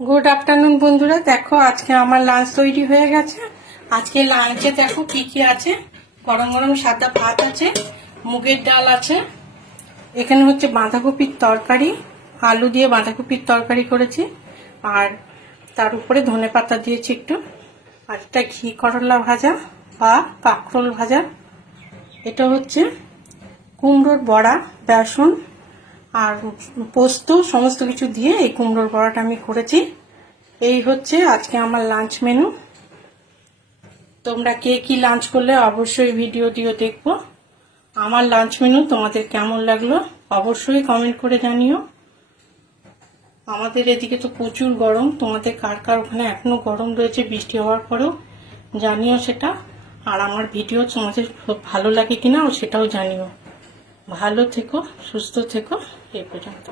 Good afternoon बंधुरा देखो आज के आमार लांच तैरी हो गेছে। আজকে লাঞ্চে দেখো কি কি আছে। গরম গরম সাদা ভাত আছে, মুগের ডাল আছে, এখানে হচ্ছে বাঁধাকপির তরকারি, আলু দিয়ে বাঁধাকপির তরকারি করেছি, আর তার উপরে ধনেপাতা দিয়েছি একটু, আর এটা ঘি করলা ভাজা বা কাঁকরোল ভাজা। এটা হচ্ছে কুমড়োর বড়া, বেসন আর পোস্ত সমস্ত কিছু দিয়ে এই কুমড়োর বড়াটা আমি করেছি। এই হচ্ছে আজকে আমার লাঞ্চ মেনু। তোমরা কে কি লাঞ্চ করলে অবশ্যই ভিডিওটিও দেখবো। আমার লাঞ্চ মেনু তোমাদের কেমন লাগলো অবশ্যই কমেন্ট করে জানিও। আমাদের এদিকে তো প্রচুর গরম, তোমাদের কার কার ওখানে এখনো গরম রয়েছে বৃষ্টি হওয়ার পরেও জানিও সেটা। আর আমার ভিডিও তোমাদের ভালো লাগে কিনা সেটাও জানিও। ভালো থেকো, সুস্থ থেকো, এই পর্যন্ত।